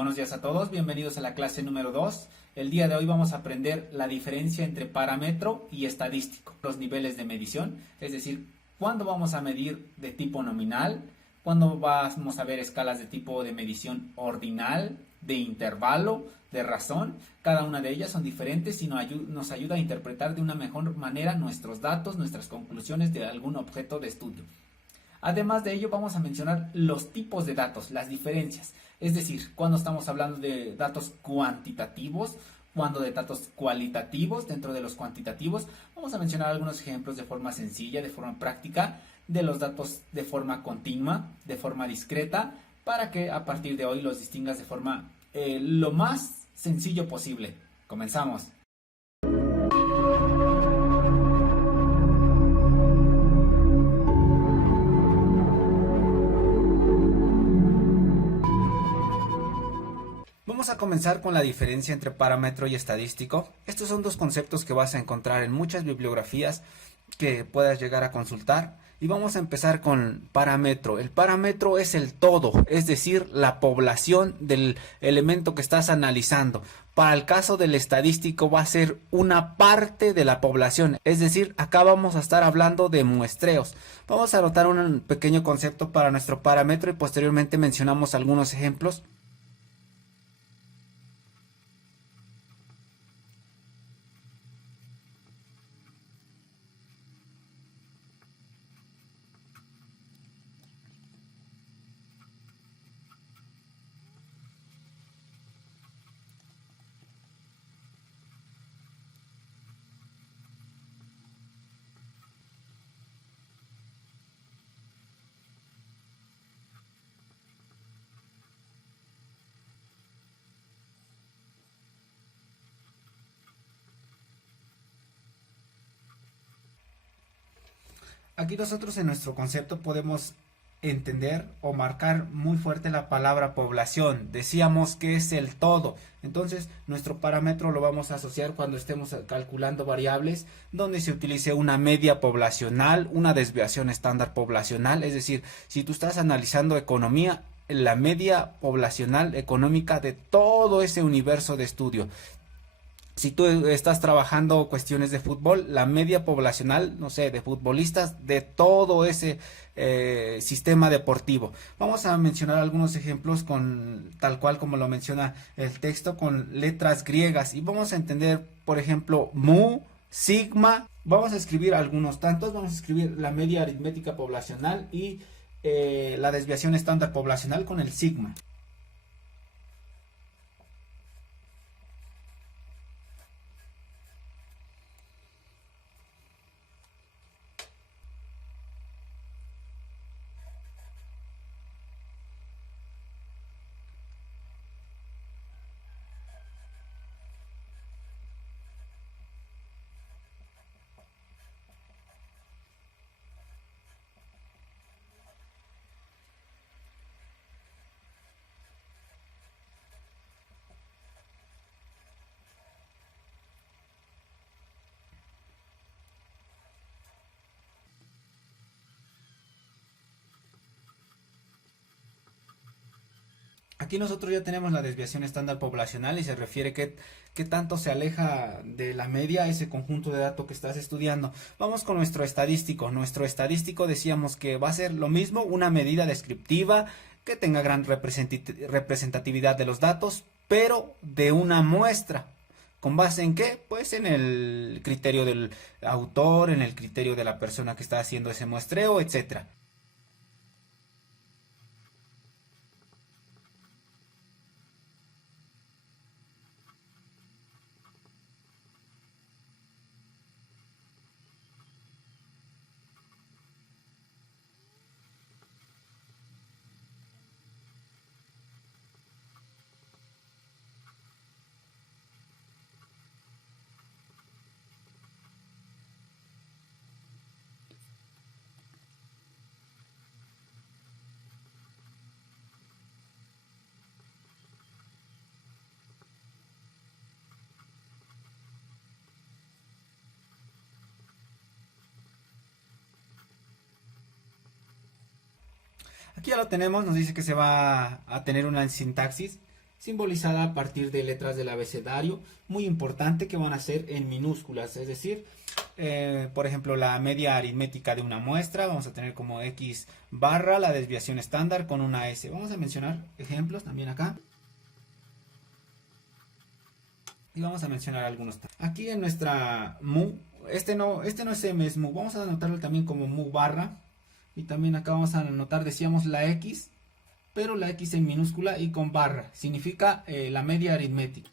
Buenos días a todos, bienvenidos a la clase número 2. El día de hoy vamos a aprender la diferencia entre parámetro y estadístico, los niveles de medición, es decir, cuándo vamos a medir de tipo nominal, cuándo vamos a ver escalas de tipo de medición ordinal, de intervalo, de razón. Cada una de ellas son diferentes y nos ayuda a interpretar de una mejor manera nuestros datos, nuestras conclusiones de algún objeto de estudio. Además de ello, vamos a mencionar los tipos de datos, las diferencias, es decir, cuando estamos hablando de datos cuantitativos, cuando de datos cualitativos. Dentro de los cuantitativos vamos a mencionar algunos ejemplos de forma sencilla, de forma práctica, de los datos de forma continua, de forma discreta, para que a partir de hoy los distingas de forma lo más sencillo posible. Comenzamos. Vamos a comenzar con la diferencia entre parámetro y estadístico. Estos son dos conceptos que vas a encontrar en muchas bibliografías que puedas llegar a consultar. Y vamos a empezar con parámetro. El parámetro es el todo, es decir, la población del elemento que estás analizando. Para el caso del estadístico va a ser una parte de la población, es decir, acá vamos a estar hablando de muestreos. Vamos a anotar un pequeño concepto para nuestro parámetro y posteriormente mencionamos algunos ejemplos. Aquí nosotros en nuestro concepto podemos entender o marcar muy fuerte la palabra población. Decíamos que es el todo. Entonces nuestro parámetro lo vamos a asociar cuando estemos calculando variables donde se utilice una media poblacional, una desviación estándar poblacional. Es decir, si tú estás analizando economía, la media poblacional económica de todo ese universo de estudio. Si tú estás trabajando cuestiones de fútbol, la media poblacional, no sé, de futbolistas de todo ese sistema deportivo. Vamos a mencionar algunos ejemplos con tal cual como lo menciona el texto, con letras griegas. Y vamos a entender, por ejemplo, mu, sigma. Vamos a escribir algunos tantos. Vamos a escribir la media aritmética poblacional y la desviación estándar poblacional con el sigma. Aquí nosotros ya tenemos la desviación estándar poblacional y se refiere qué tanto se aleja de la media ese conjunto de datos que estás estudiando. Vamos con nuestro estadístico. Nuestro estadístico decíamos que va a ser lo mismo, una medida descriptiva que tenga gran representatividad de los datos, pero de una muestra. ¿Con base en qué? Pues en el criterio del autor, en el criterio de la persona que está haciendo ese muestreo, etcétera. Aquí ya lo tenemos, nos dice que se va a tener una sintaxis simbolizada a partir de letras del abecedario, muy importante, que van a ser en minúsculas, es decir, por ejemplo, la media aritmética de una muestra, vamos a tener como X barra la desviación estándar con una S. Vamos a mencionar ejemplos también acá. Y vamos a mencionar algunos. Aquí en nuestra mu, este no es M, es mu. Vamos a anotarlo también como mu barra. Y también acá vamos a anotar, decíamos, la X, pero la X en minúscula y con barra. Significa la media aritmética.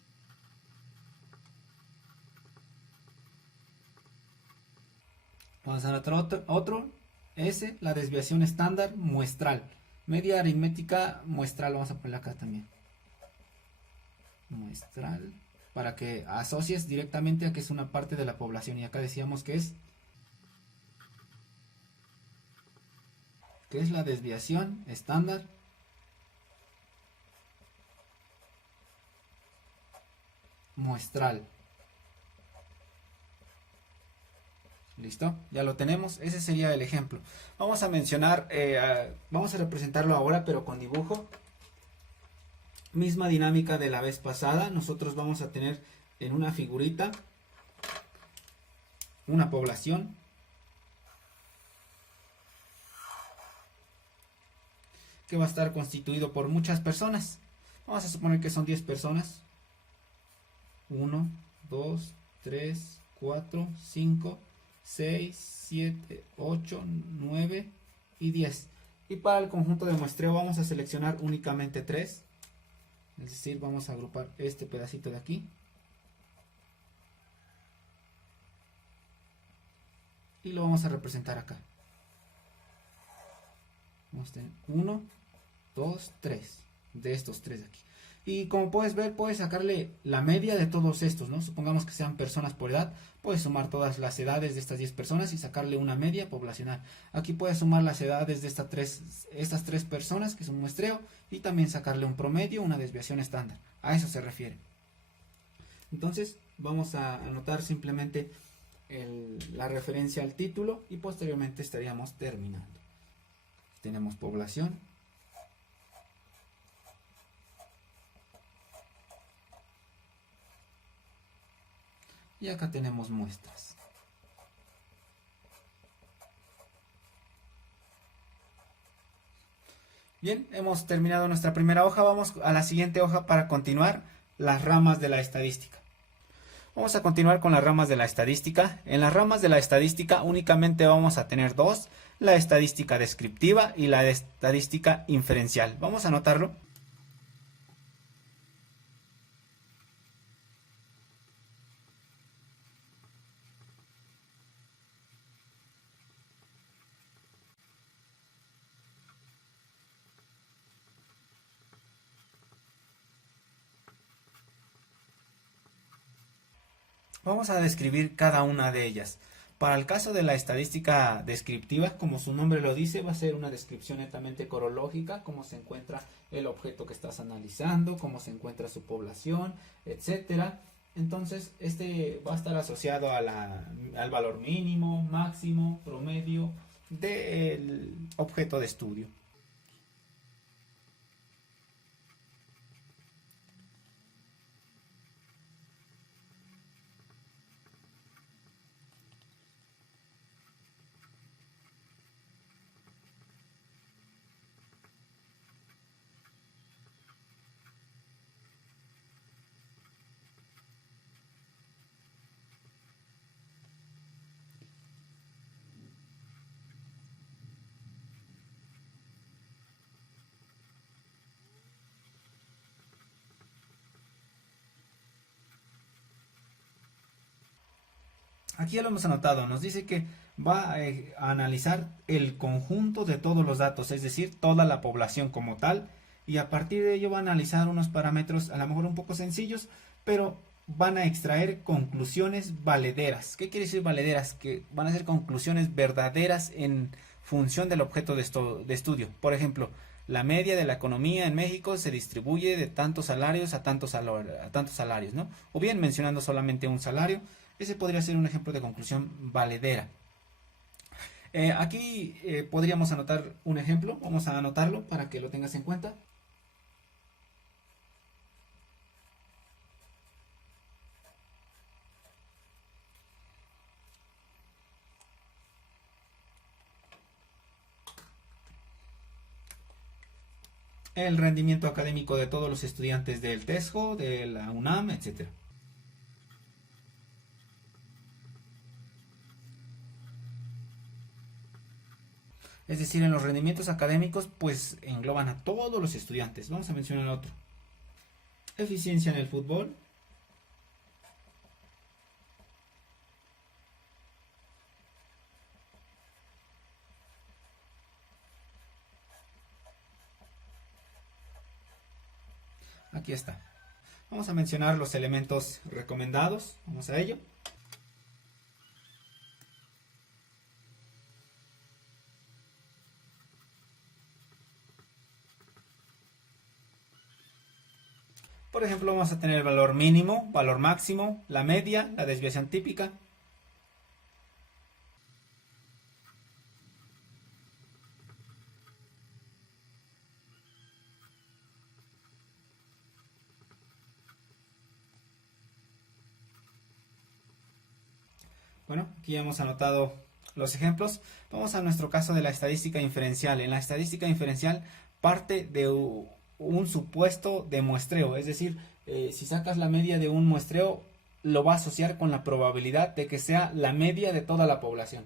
Vamos a anotar otro S, la desviación estándar muestral. Media aritmética muestral, vamos a ponerla acá también. Muestral, para que asocies directamente a que es una parte de la población. Y acá decíamos que es la desviación estándar muestral. ¿Listo? Ya lo tenemos. Ese sería el ejemplo. Vamos a mencionar, vamos a representarlo ahora, pero con dibujo. Misma dinámica de la vez pasada. Nosotros vamos a tener en una figurita una población. Que va a estar constituido por muchas personas. Vamos a suponer que son 10 personas. 1, 2, 3, 4, 5, 6, 7, 8, 9 y 10. Y para el conjunto de muestreo vamos a seleccionar únicamente 3. Es decir, vamos a agrupar este pedacito de aquí. Y lo vamos a representar acá. Vamos a tener 1, 2, 3. De estos 3 de aquí. Y como puedes ver, puedes sacarle la media de todos estos, ¿no? Supongamos que sean personas por edad. Puedes sumar todas las edades de estas 10 personas y sacarle una media poblacional. Aquí puedes sumar las edades de estas 3 personas, que es un muestreo, y también sacarle un promedio, una desviación estándar. A eso se refiere. Entonces, vamos a anotar simplemente la referencia al título y posteriormente estaríamos terminando. Tenemos población. Y acá tenemos muestras. Bien, hemos terminado nuestra primera hoja. Vamos a la siguiente hoja para continuar las ramas de la estadística. Vamos a continuar con las ramas de la estadística. En las ramas de la estadística únicamente vamos a tener dos: la estadística descriptiva y la estadística inferencial. Vamos a anotarlo. Vamos a describir cada una de ellas. Para el caso de la estadística descriptiva, como su nombre lo dice, va a ser una descripción netamente corológica, cómo se encuentra el objeto que estás analizando, cómo se encuentra su población, etcétera. Entonces, este va a estar asociado a al valor mínimo, máximo, promedio del objeto de estudio. Aquí ya lo hemos anotado, nos dice que va a analizar el conjunto de todos los datos, es decir, toda la población como tal, y a partir de ello va a analizar unos parámetros a lo mejor un poco sencillos, pero van a extraer conclusiones valederas. ¿Qué quiere decir valederas? Que van a ser conclusiones verdaderas en función del objeto de estudio. Por ejemplo, la media de la economía en México se distribuye de tantos salarios a tantos salarios, ¿no? O bien mencionando solamente un salario. Ese podría ser un ejemplo de conclusión valedera. Aquí podríamos anotar un ejemplo. Vamos a anotarlo para que lo tengas en cuenta. el rendimiento académico de todos los estudiantes del TESJO, de la UNAM, etcétera. Es decir, en los rendimientos académicos, pues engloban a todos los estudiantes. Vamos a mencionar otro. Eficiencia en el fútbol. Aquí está. Vamos a mencionar los elementos recomendados. Vamos a ello. Por ejemplo, vamos a tener el valor mínimo, valor máximo, la media, la desviación típica. Bueno, aquí ya hemos anotado los ejemplos. Vamos a nuestro caso de la estadística inferencial. En la estadística inferencial parte de un supuesto de muestreo, es decir, si sacas la media de un muestreo, lo va a asociar con la probabilidad de que sea la media de toda la población.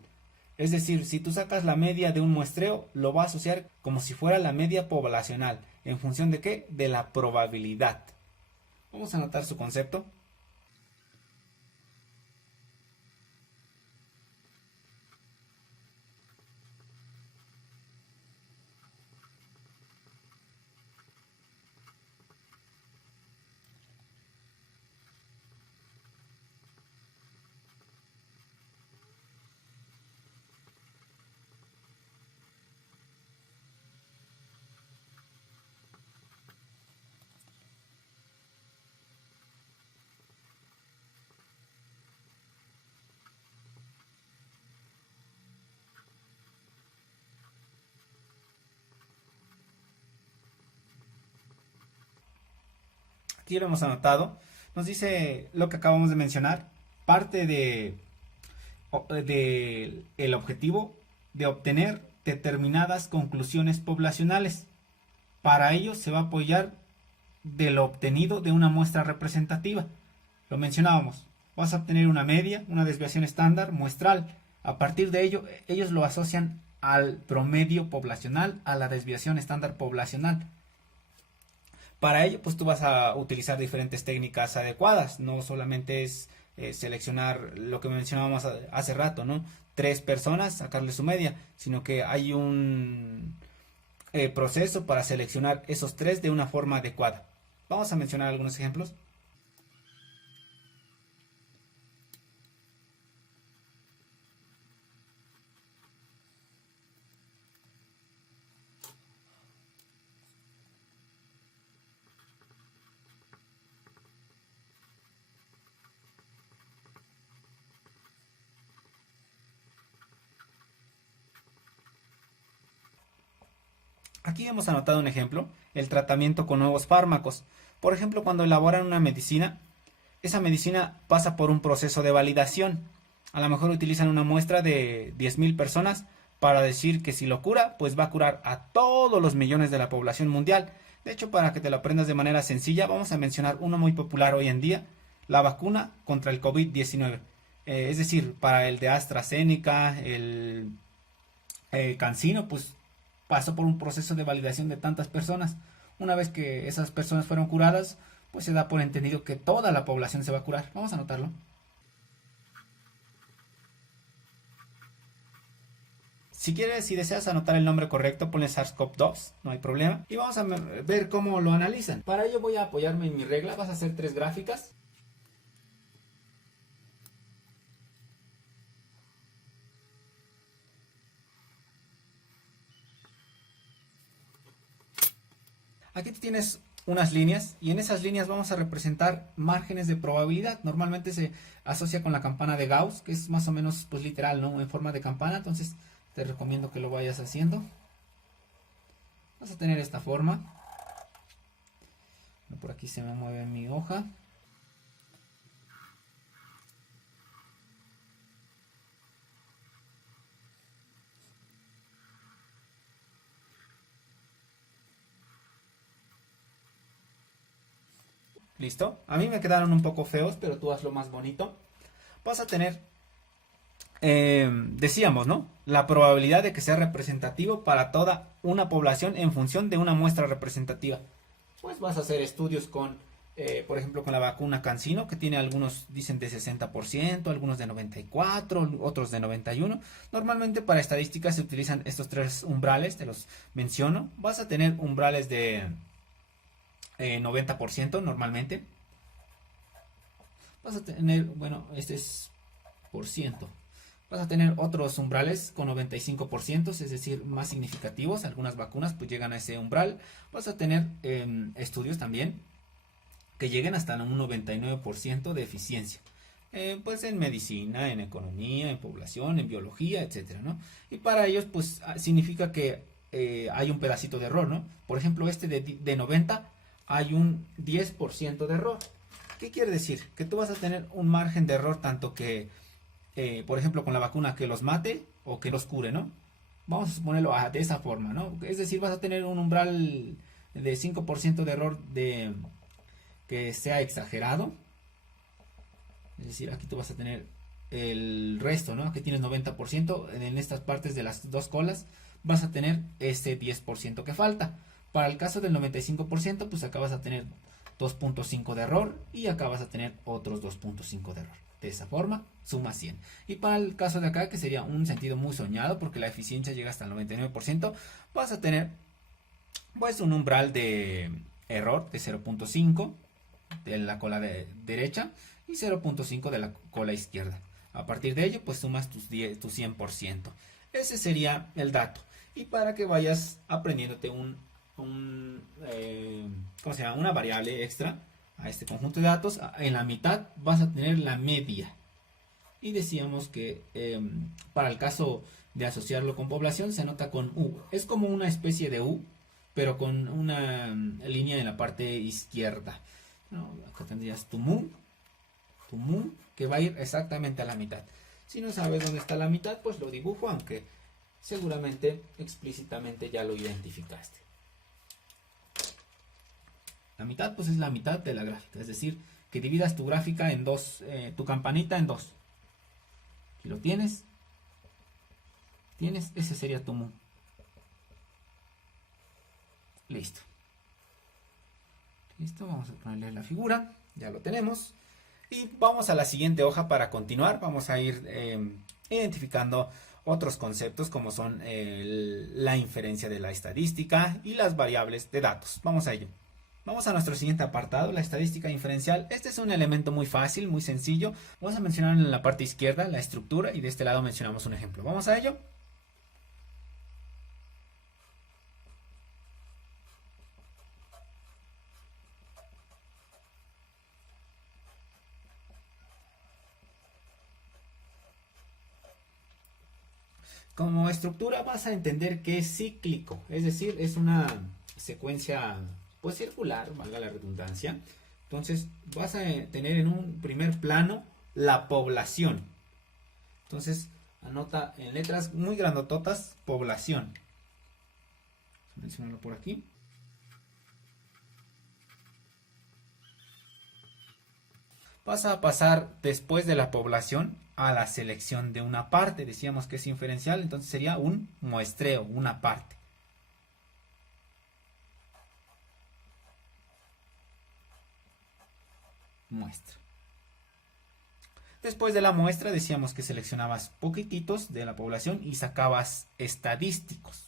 Es decir, si tú sacas la media de un muestreo, lo va a asociar como si fuera la media poblacional. ¿En función de qué? De la probabilidad. Vamos a anotar su concepto. Aquí lo hemos anotado. Nos dice lo que acabamos de mencionar. Parte de el objetivo de obtener determinadas conclusiones poblacionales. Para ello se va a apoyar de lo obtenido de una muestra representativa. Lo mencionábamos. Vas a obtener una media, una desviación estándar muestral. A partir de ello, ellos lo asocian al promedio poblacional, a la desviación estándar poblacional. Para ello, pues tú vas a utilizar diferentes técnicas adecuadas. No solamente es seleccionar lo que mencionábamos hace rato, ¿no? 3 personas, sacarle su media, sino que hay un proceso para seleccionar esos 3 de una forma adecuada. Vamos a mencionar algunos ejemplos. Aquí hemos anotado un ejemplo, el tratamiento con nuevos fármacos. Por ejemplo, cuando elaboran una medicina, esa medicina pasa por un proceso de validación. A lo mejor utilizan una muestra de 10.000 personas para decir que si lo cura, pues va a curar a todos los millones de la población mundial. De hecho, para que te lo aprendas de manera sencilla, vamos a mencionar uno muy popular hoy en día, la vacuna contra el COVID-19. Es decir, para el de AstraZeneca, el CanSino, pues pasó por un proceso de validación de tantas personas. Una vez que esas personas fueron curadas, pues se da por entendido que toda la población se va a curar. Vamos a anotarlo. Si quieres, si deseas anotar el nombre correcto, ponle SARS-CoV-2, no hay problema. Y vamos a ver cómo lo analizan. Para ello voy a apoyarme en mi regla. Vas a hacer 3 gráficas. Aquí tienes unas líneas y en esas líneas vamos a representar márgenes de probabilidad. Normalmente se asocia con la campana de Gauss, que es más o menos pues literal, ¿no? En forma de campana, entonces te recomiendo que lo vayas haciendo. Vas a tener esta forma. Por aquí se me mueve mi hoja. ¿Listo? A mí me quedaron un poco feos, pero tú hazlo más bonito. Vas a tener, decíamos, ¿no? La probabilidad de que sea representativo para toda una población en función de una muestra representativa. Pues vas a hacer estudios con, por ejemplo, con la vacuna CanSino, que tiene algunos, dicen de 60%, algunos de 94%, otros de 91%. Normalmente para estadísticas se utilizan estos tres umbrales, te los menciono. Vas a tener umbrales de 90% normalmente. Vas a tener, bueno, este es por ciento. Vas a tener otros umbrales con 95%, es decir, más significativos. Algunas vacunas pues llegan a ese umbral. Vas a tener estudios también que lleguen hasta un 99% de eficiencia. Pues en medicina, en economía, en población, en biología, etcétera, ¿no? Y para ellos pues significa que hay un pedacito de error, ¿no? Por ejemplo, este de 90 hay un 10% de error. ¿Qué quiere decir? Que tú vas a tener un margen de error tanto que, por ejemplo, con la vacuna que los mate o que los cure, ¿no? Vamos a suponerlo de esa forma, ¿no? Es decir, vas a tener un umbral de 5% de error de que sea exagerado. Es decir, aquí tú vas a tener el resto, ¿no? Aquí tienes 90%, en estas partes de las dos colas vas a tener ese 10% que falta. Para el caso del 95%, pues acá vas a tener 2.5 de error y acá vas a tener otros 2.5 de error. De esa forma, suma 100. Y para el caso de acá, que sería un sentido muy soñado, porque la eficiencia llega hasta el 99%, vas a tener pues un umbral de error de 0.5 de la cola derecha y 0.5 de la cola izquierda. A partir de ello, pues sumas tu 100%. Ese sería el dato. Y para que vayas aprendiéndote ¿cómo se llama? Una variable extra a este conjunto de datos, en la mitad vas a tener la media. Y decíamos que para el caso de asociarlo con población se anota con U. Es como una especie de U, pero con una línea en la parte izquierda. No, acá tendrías tu mu, que va a ir exactamente a la mitad. Si no sabes dónde está la mitad, pues lo dibujo, aunque seguramente explícitamente ya lo identificaste. La mitad pues es la mitad de la gráfica, es decir, que dividas tu gráfica en dos, tu campanita en dos. Si lo tienes, ese sería tu mu. Listo. Listo, vamos a ponerle la figura, ya lo tenemos. Y vamos a la siguiente hoja para continuar. Vamos a ir identificando otros conceptos como son la inferencia de la estadística y las variables de datos. Vamos a ello. Vamos a nuestro siguiente apartado, la estadística inferencial. Este es un elemento muy fácil, muy sencillo. Vamos a mencionar en la parte izquierda la estructura y de este lado mencionamos un ejemplo. Vamos a ello. Como estructura vas a entender que es cíclico, es decir, es una secuencia pues circular, valga la redundancia. Entonces vas a tener en un primer plano la población. Entonces anota en letras muy grandototas población. Mencionarlo por aquí. Vas a pasar después de la población a la selección de una parte. Decíamos que es inferencial, entonces sería un muestreo, una parte. Muestra. Después de la muestra decíamos que seleccionabas poquititos de la población y sacabas estadísticos.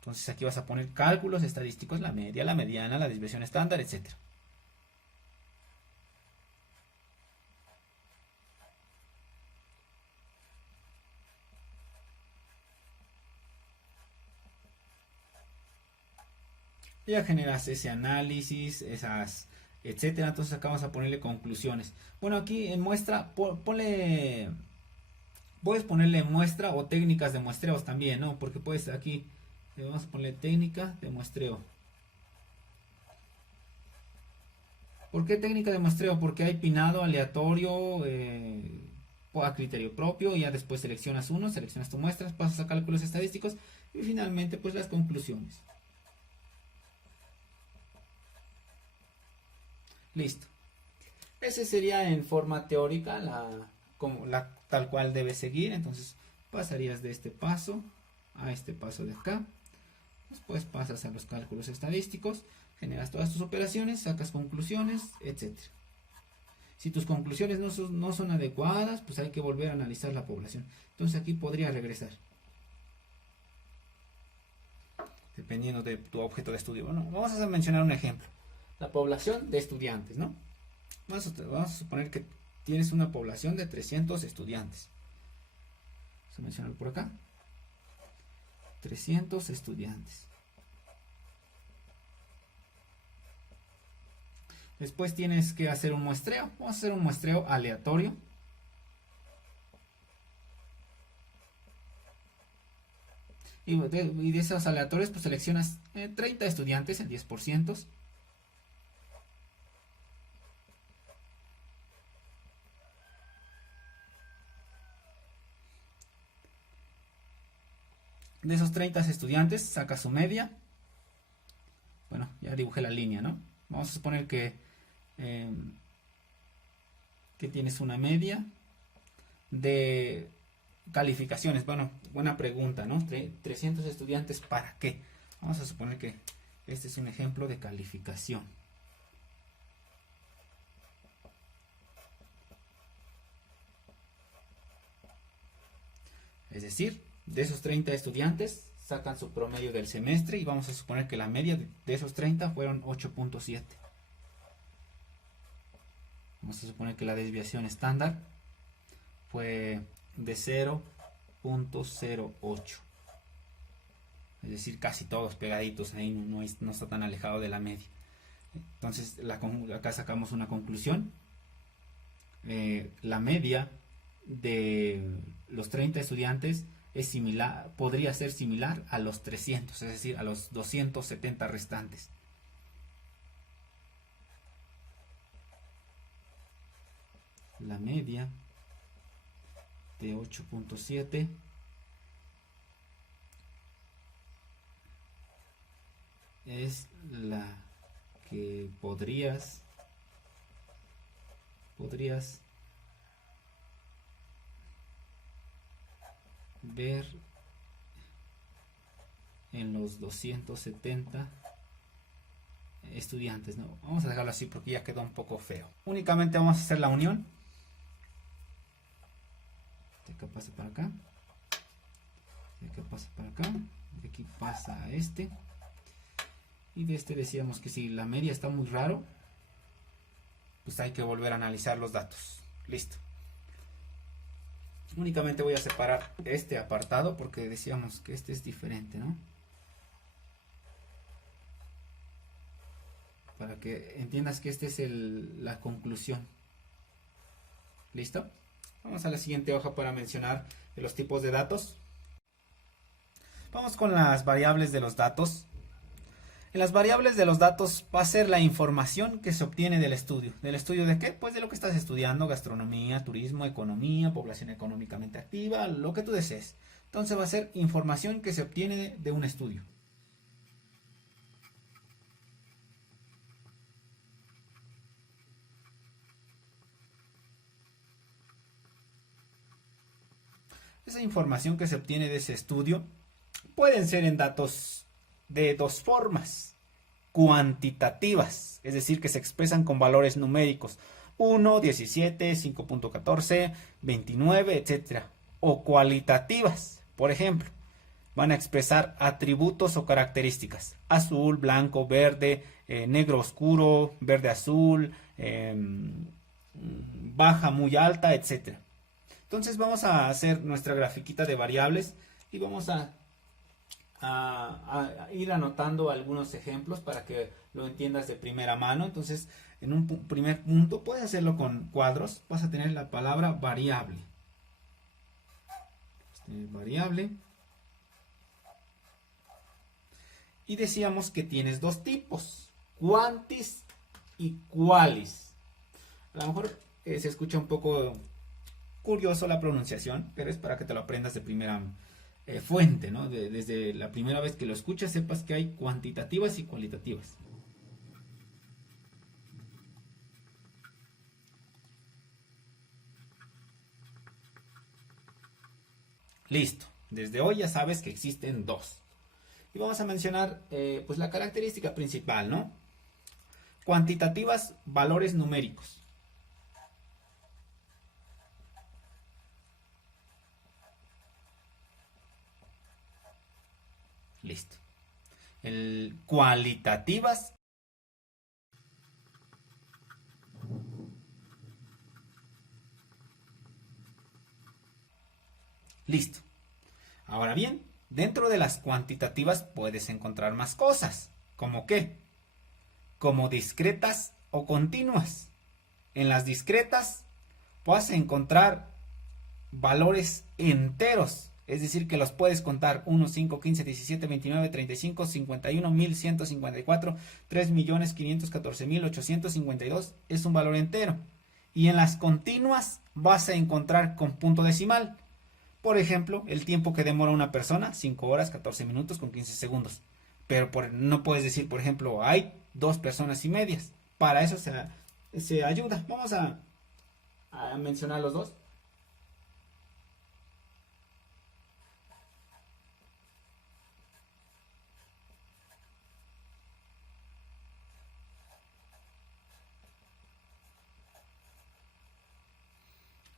Entonces aquí vas a poner cálculos estadísticos, la media, la mediana, la desviación estándar, etc. Ya generas ese análisis, esas, etcétera. Entonces acá vamos a ponerle conclusiones. Bueno, aquí en muestra, ponle, puedes ponerle muestra o técnicas de muestreos también, ¿no? Porque puedes aquí, vamos a ponerle técnica de muestreo. ¿Por qué técnica de muestreo? Porque hay pinado aleatorio o a criterio propio, y ya después seleccionas uno, seleccionas tu muestras, pasas a cálculos estadísticos y finalmente pues las conclusiones. Listo. Ese sería en forma teórica la tal cual debes seguir. Entonces pasarías de este paso a este paso de acá. Después pasas a los cálculos estadísticos, generas todas tus operaciones, sacas conclusiones, etcétera. Si tus conclusiones no son adecuadas, pues hay que volver a analizar la población. Entonces aquí podría regresar, dependiendo de tu objeto de estudio. Bueno, vamos a mencionar un ejemplo. La población de estudiantes, ¿no? Vamos a suponer que tienes una población de 300 estudiantes. Vamos a mencionarlo por acá. 300 estudiantes. Después tienes que hacer un muestreo. Vamos a hacer un muestreo aleatorio. Y de esos aleatorios, pues seleccionas 30 estudiantes, el 10%. De esos 30 estudiantes, saca su media. Bueno, ya dibujé la línea, ¿no? Vamos a suponer que tienes una media de calificaciones. Bueno, buena pregunta, ¿no? 300 estudiantes, ¿para qué? Vamos a suponer que este es un ejemplo de calificación. Es decir, de esos 30 estudiantes sacan su promedio del semestre y vamos a suponer que la media de esos 30 fueron 8.7. Vamos a suponer que la desviación estándar fue de 0.08. Es decir, casi todos pegaditos, ahí no está tan alejado de la media. Entonces acá sacamos una conclusión. La media de los 30 estudiantes es similar, podría ser similar a los 300, es decir, a los 270 restantes. La media de 8.7 es la que podrías ver en los 270 estudiantes, ¿no? Vamos a dejarlo así porque ya quedó un poco feo. Únicamente vamos a hacer la unión. De acá pasa para acá. De acá pasa para acá. De aquí pasa a este. Y de este decíamos que si la media está muy raro, pues hay que volver a analizar los datos. Listo. Únicamente voy a separar este apartado porque decíamos que este es diferente, ¿no? Para que entiendas que esta es la conclusión. ¿Listo? Vamos a la siguiente hoja para mencionar los tipos de datos. Vamos con las variables de los datos. En las variables de los datos va a ser la información que se obtiene del estudio. ¿Del estudio de qué? Pues de lo que estás estudiando: gastronomía, turismo, economía, población económicamente activa, lo que tú desees. Entonces va a ser información que se obtiene de un estudio. Esa información que se obtiene de ese estudio pueden ser en datos de dos formas: cuantitativas, es decir, que se expresan con valores numéricos, 1, 17, 5.14, 29, etc. O cualitativas, por ejemplo, van a expresar atributos o características: azul, blanco, verde, negro oscuro, verde azul, baja, muy alta, etc. Entonces vamos a hacer nuestra grafiquita de variables y vamos a ir anotando algunos ejemplos para que lo entiendas de primera mano. Entonces, en un primer punto, puedes hacerlo con cuadros. Vas a tener la palabra variable. Variable. Y decíamos que tienes dos tipos: quantis y qualis. A lo mejor se escucha un poco curioso la pronunciación, pero es para que te lo aprendas de primera fuente, ¿no? Desde la primera vez que lo escuchas sepas que hay cuantitativas y cualitativas. Listo. Desde hoy ya sabes que existen dos. Y vamos a mencionar pues la característica principal, ¿no? Cuantitativas, valores numéricos. Listo. El cualitativas. Listo. Ahora bien, dentro de las cuantitativas puedes encontrar más cosas. ¿Cómo qué? Como discretas o continuas. En las discretas vas a encontrar valores enteros, es decir, que los puedes contar 1, 5, 15, 17, 29, 35, 51, 1154, 3.514.852 es un valor entero. Y en las continuas vas a encontrar con punto decimal. Por ejemplo, el tiempo que demora una persona, 5 horas, 14 minutos con 15 segundos. Pero no puedes decir, por ejemplo, hay 2 personas y medias. Para eso se ayuda. Vamos a mencionar los dos.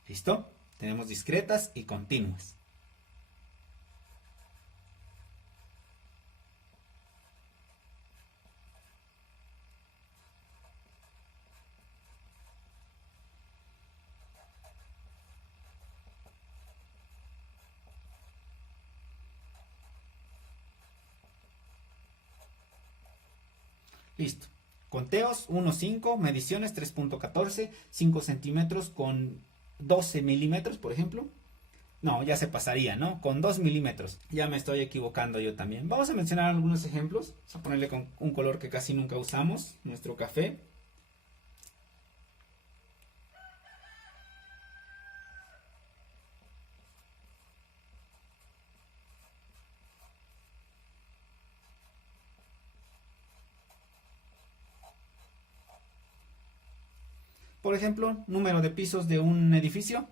¿Listo? Tenemos discretas y continuas. Listo. Conteos 1,5, mediciones 3,14, 5 centímetros con 12 milímetros, por ejemplo. No, ya se pasaría, ¿no? Con 2 milímetros. Ya me estoy equivocando yo también. Vamos a mencionar algunos ejemplos. Vamos a ponerle con un color que casi nunca usamos, nuestro café. Por ejemplo, número de pisos de un edificio.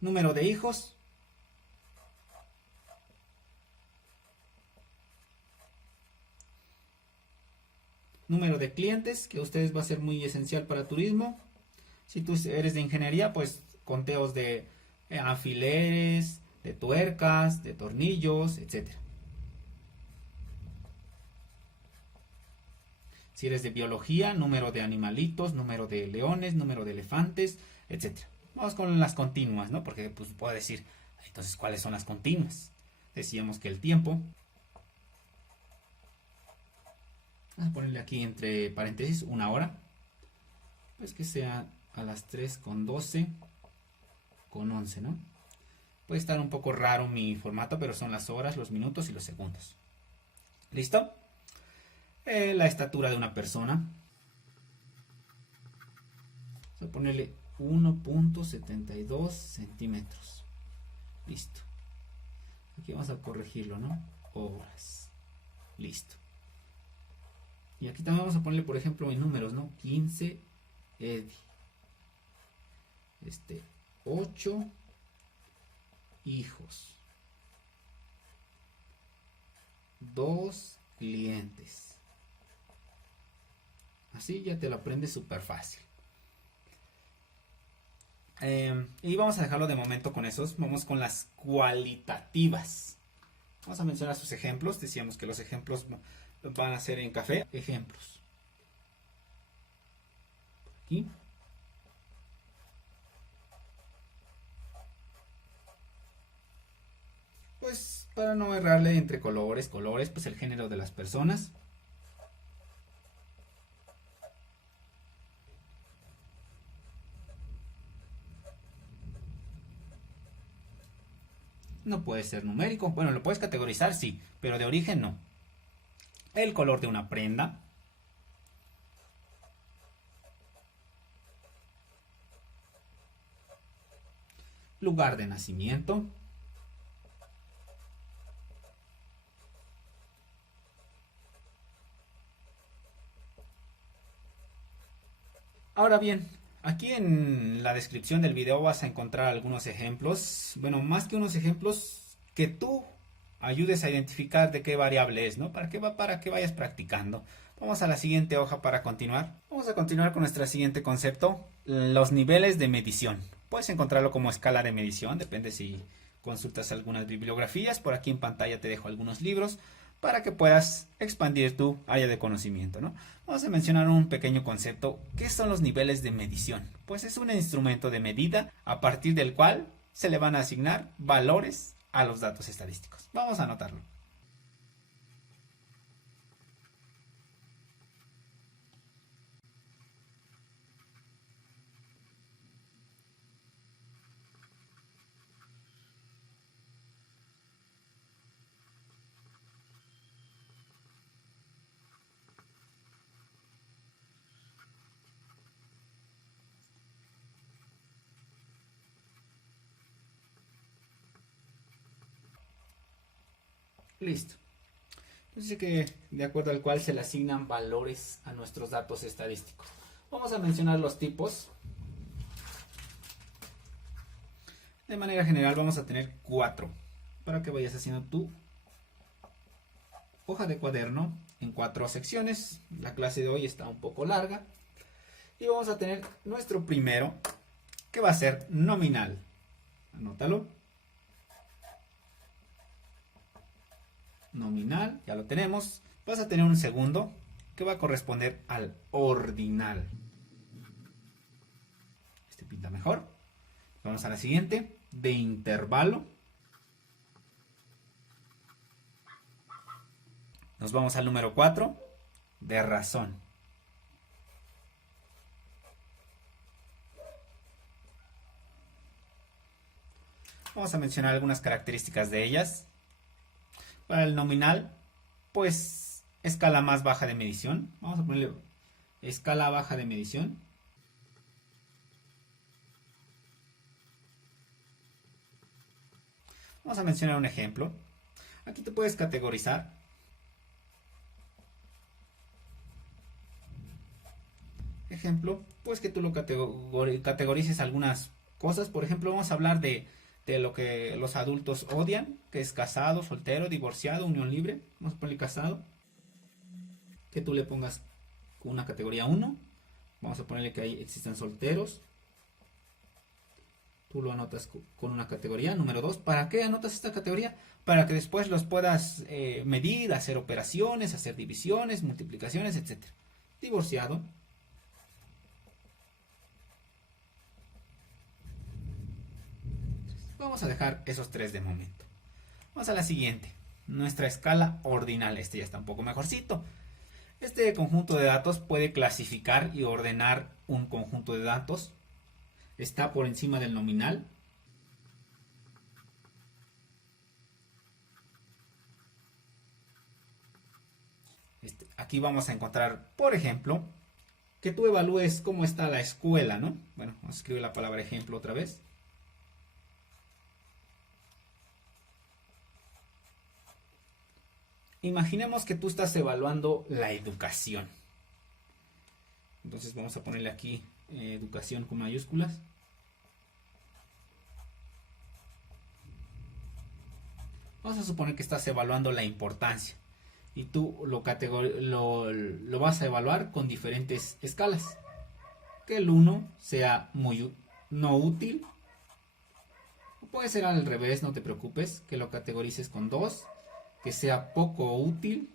Número de hijos. Número de clientes, que a ustedes va a ser muy esencial para turismo. Si tú eres de ingeniería, pues conteos de alfileres, de tuercas, de tornillos, etcétera. Si eres de biología, número de animalitos, número de leones, número de elefantes, etcétera. Vamos con las continuas, ¿no? Porque pues puedo decir, entonces, ¿cuáles son las continuas? Decíamos que el tiempo, vamos a ponerle aquí entre paréntesis 1 hora, pues que sea a las 3:12 con 11, ¿no? Puede estar un poco raro mi formato, pero son las horas, los minutos y los segundos. ¿Listo? La estatura de una persona. Vamos a ponerle 1,72 centímetros. Listo. Aquí vamos a corregirlo, ¿no? Horas. Listo. Y aquí también vamos a ponerle, por ejemplo, en números, ¿no? 15 Eddie. 8 hijos. 2 clientes. Así ya te lo aprendes súper fácil. Y vamos a dejarlo de momento con esos. Vamos con las cualitativas. Vamos a mencionar sus ejemplos. Decíamos que los ejemplos van a ser en café. Ejemplos. Aquí. Pues para no errarle entre colores, pues el género de las personas. No puede ser numérico. Bueno, lo puedes categorizar, sí, pero de origen no. El color de una prenda. Lugar de nacimiento. Ahora bien, aquí en la descripción del video vas a encontrar algunos ejemplos, bueno, más que unos ejemplos, que tú ayudes a identificar de qué variable es, ¿no? Para que vayas practicando. Vamos a la siguiente hoja para continuar. Vamos a continuar con nuestro siguiente concepto, los niveles de medición. Puedes encontrarlo como escala de medición, depende si consultas algunas bibliografías. Por aquí en pantalla te dejo algunos libros para que puedas expandir tu área de conocimiento, ¿no? Vamos a mencionar un pequeño concepto. ¿Qué son los niveles de medición? Pues es un instrumento de medida a partir del cual se le van a asignar valores a los datos estadísticos. Vamos a anotarlo. Listo. Dice que de acuerdo al cual se le asignan valores a nuestros datos estadísticos. Vamos a mencionar los tipos. De manera general vamos a tener 4 para que vayas haciendo tu hoja de cuaderno en 4 secciones. La clase de hoy está un poco larga y vamos a tener nuestro primero, que va a ser nominal. Anótalo. Nominal, ya lo tenemos. Vas a tener un segundo que va a corresponder al ordinal. Este pinta mejor. Vamos a la siguiente, de intervalo. Nos vamos al número 4, de razón. Vamos a mencionar algunas características de ellas. Para el nominal, pues escala más baja de medición. Vamos a ponerle escala baja de medición. Vamos a mencionar un ejemplo. Aquí te puedes categorizar. Ejemplo, pues que tú lo categorices algunas cosas. Por ejemplo, vamos a hablar de lo que los adultos odian, que es casado, soltero, divorciado, unión libre. Vamos a ponerle casado. Que tú le pongas una categoría 1. Vamos a ponerle que ahí existen solteros. Tú lo anotas con una categoría número 2. ¿Para qué anotas esta categoría? Para que después los puedas medir, hacer operaciones, hacer divisiones, multiplicaciones, etc. Divorciado. Vamos a dejar esos 3 de momento. Vamos a la siguiente. Nuestra escala ordinal. Este ya está un poco mejorcito. Este conjunto de datos puede clasificar y ordenar un conjunto de datos. Está por encima del nominal. Aquí vamos a encontrar, por ejemplo, que tú evalúes cómo está la escuela, ¿no? Bueno, vamos a escribir la palabra ejemplo otra vez. Imaginemos que tú estás evaluando la educación. Entonces vamos a ponerle aquí educación con mayúsculas. Vamos a suponer que estás evaluando la importancia y tú lo vas a evaluar con diferentes escalas. Que el 1 sea muy no útil. O puede ser al revés, no te preocupes, que lo categorices con 2. Que sea poco útil.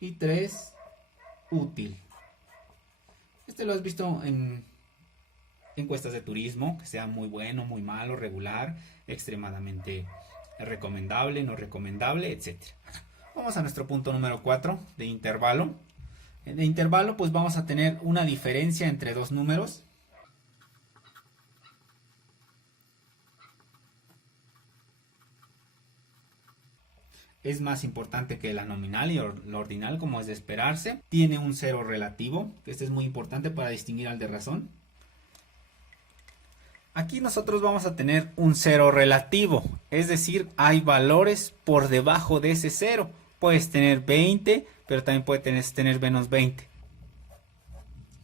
Y 3, útil. Este lo has visto en encuestas de turismo, que sea muy bueno, muy malo, regular, extremadamente recomendable, no recomendable, etc. Vamos a nuestro punto número 4, de intervalo. De intervalo, pues vamos a tener una diferencia entre dos números. Es más importante que la nominal y la ordinal, como es de esperarse. Tiene un cero relativo, que este es muy importante para distinguir al de razón. Aquí nosotros vamos a tener un cero relativo, es decir, hay valores por debajo de ese cero. Puedes tener 20, pero también puede tener menos 20.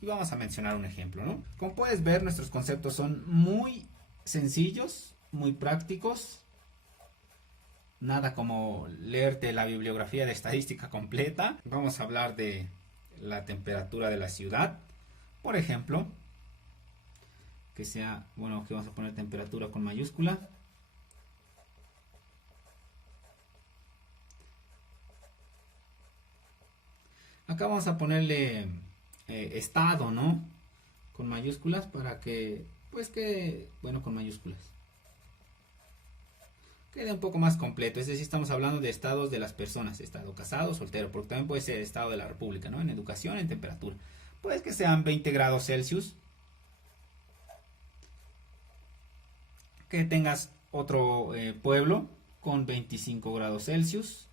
Y vamos a mencionar un ejemplo, ¿no? Como puedes ver, nuestros conceptos son muy sencillos, muy prácticos. Nada como leerte la bibliografía de estadística completa. Vamos a hablar de la temperatura de la ciudad, por ejemplo, que sea, bueno, que vamos a poner temperatura con mayúscula. Acá vamos a ponerle estado, ¿no? Con mayúsculas para que, pues que, bueno, con mayúsculas. Quede un poco más completo, es decir, estamos hablando de estados de las personas, estado casado, soltero, porque también puede ser estado de la república, ¿no? En educación, en temperatura. Puede que sean 20 grados Celsius. Que tengas otro pueblo con 25 grados Celsius.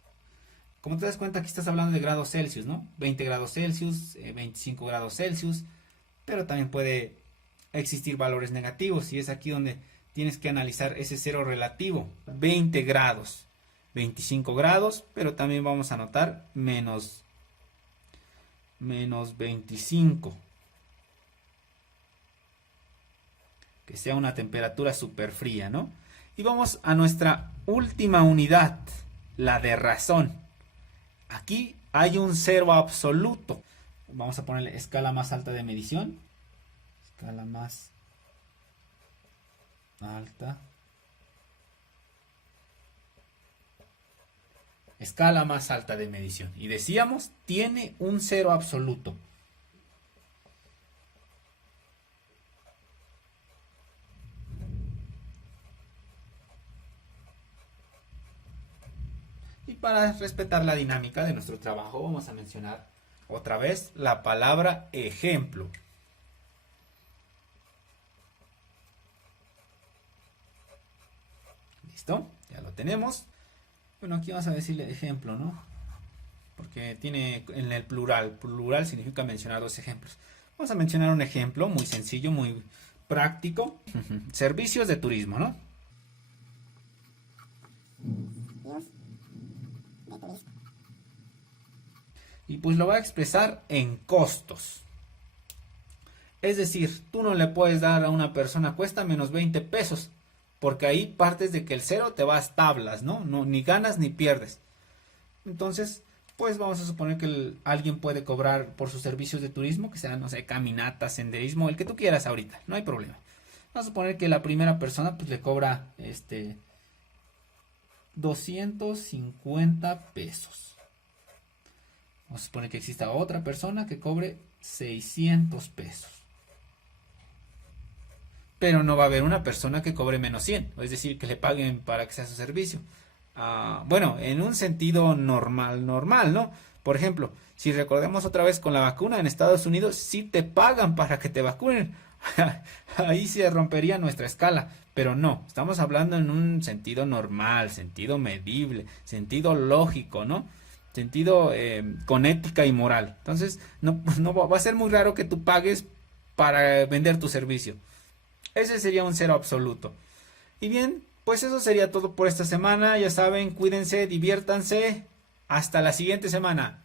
Como te das cuenta, aquí estás hablando de grados Celsius, ¿no? 20 grados Celsius, 25 grados Celsius, pero también puede existir valores negativos y es aquí donde tienes que analizar ese cero relativo. 20 grados, 25 grados, pero también vamos a anotar menos 25. Que sea una temperatura súper fría, ¿no? Y vamos a nuestra última unidad, la de razón. Aquí hay un cero absoluto. Vamos a ponerle escala más alta de medición. Escala más alta. Escala más alta de medición. Y decíamos, tiene un cero absoluto. Y para respetar la dinámica de nuestro trabajo, vamos a mencionar otra vez la palabra ejemplo. ¿Listo? Ya lo tenemos. Bueno, aquí vamos a decirle ejemplo, ¿no? Porque tiene en el plural. Plural significa mencionar dos ejemplos. Vamos a mencionar un ejemplo muy sencillo, muy práctico. Servicios de turismo, ¿no? Y pues lo va a expresar en costos. Es decir, tú no le puedes dar a una persona cuesta menos 20 pesos. Porque ahí partes de que el cero te vas tablas, ¿no? Ni ganas ni pierdes. Entonces, pues vamos a suponer que alguien puede cobrar por sus servicios de turismo, que sean, no sé, caminatas, senderismo, el que tú quieras ahorita, no hay problema. Vamos a suponer que la primera persona pues le cobra 250 pesos. Vamos a suponer que exista otra persona que cobre 600 pesos. Pero no va a haber una persona que cobre menos 100, es decir, que le paguen para que sea su servicio. Bueno, en un sentido normal, ¿no? Por ejemplo, si recordemos otra vez con la vacuna en Estados Unidos, sí te pagan para que te vacunen. Ahí se rompería nuestra escala, pero no, estamos hablando en un sentido normal, sentido medible, sentido lógico, ¿no? Sentido con ética y moral. Entonces, no va a ser muy raro que tú pagues para vender tu servicio. Ese sería un cero absoluto. Y bien, pues eso sería todo por esta semana. Ya saben, cuídense, diviértanse. Hasta la siguiente semana.